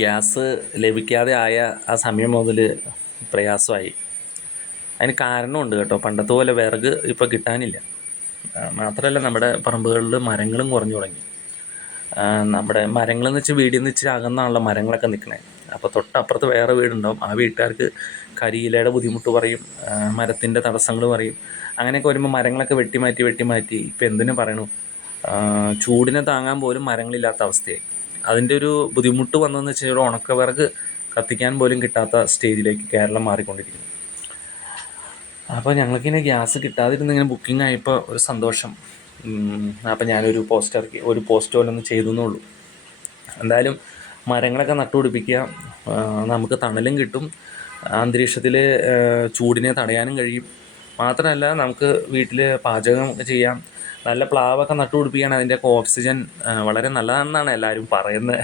Gas ലഭിക്കാതെ ആയ ആ സമയം മുതൽ പ്രയാസമായി. അതിന് കാരണമുണ്ട് കേട്ടോ. പണ്ടത്തെ പോലെ വിറക് ഇപ്പോൾ കിട്ടാനില്ല. മാത്രമല്ല നമ്മുടെ പറമ്പുകളിൽ മരങ്ങളും കുറഞ്ഞു തുടങ്ങി. നമ്മുടെ മരങ്ങളെന്ന് വെച്ചാൽ വീടിൽ നിന്ന് ഇച്ചിരി അകന്നാണല്ലോ മരങ്ങളൊക്കെ നിൽക്കണേ. അപ്പോൾ തൊട്ടപ്പുറത്ത് വേറെ വീടുണ്ടാവും. ആ വീട്ടുകാർക്ക് കരിയിലയുടെ ബുദ്ധിമുട്ട് പറയും, മരത്തിൻ്റെ തടസ്സങ്ങൾ പറയും. അങ്ങനെയൊക്കെ വരുമ്പോൾ മരങ്ങളൊക്കെ വെട്ടി മാറ്റി ഇപ്പോൾ എന്തിനു പറയണു, ചൂടിനെ താങ്ങാൻ പോലും മരങ്ങളില്ലാത്ത അവസ്ഥയായി. അതിൻ്റെ ഒരു ബുദ്ധിമുട്ട് വന്നതെന്ന് വെച്ച് കഴിഞ്ഞാൽ ഉണക്കവിറക് കത്തിക്കാൻ പോലും കിട്ടാത്ത സ്റ്റേജിലേക്ക് കേരളം മാറിക്കൊണ്ടിരിക്കുന്നു. അപ്പോൾ ഞങ്ങൾക്കിങ്ങനെ ഗ്യാസ് കിട്ടാതിരുന്നിങ്ങനെ ബുക്കിംഗ് ആയപ്പോൾ ഒരു സന്തോഷം. അപ്പോൾ ഞാനൊരു പോസ്റ്റ് ഇറക്കി, ഒരു പോസ്റ്റ് പോലെ ഒന്ന് ചെയ്തു എന്നുള്ളൂ. എന്തായാലും മരങ്ങളൊക്കെ നട്ടുപിടിപ്പിക്കുക, നമുക്ക് തണലും കിട്ടും, അന്തരീക്ഷത്തിൽ ചൂടിനെ തടയാനും കഴിയും. മാത്രമല്ല നമുക്ക് വീട്ടിൽ പാചകം ചെയ്യാം. നല്ല പ്ലാവൊക്കെ നട്ടുപിടിപ്പിക്കുകയാണ്. അതിൻ്റെയൊക്കെ ഓക്സിജൻ വളരെ നല്ലതാണെന്നാണ് എല്ലാവരും പറയുന്നത്.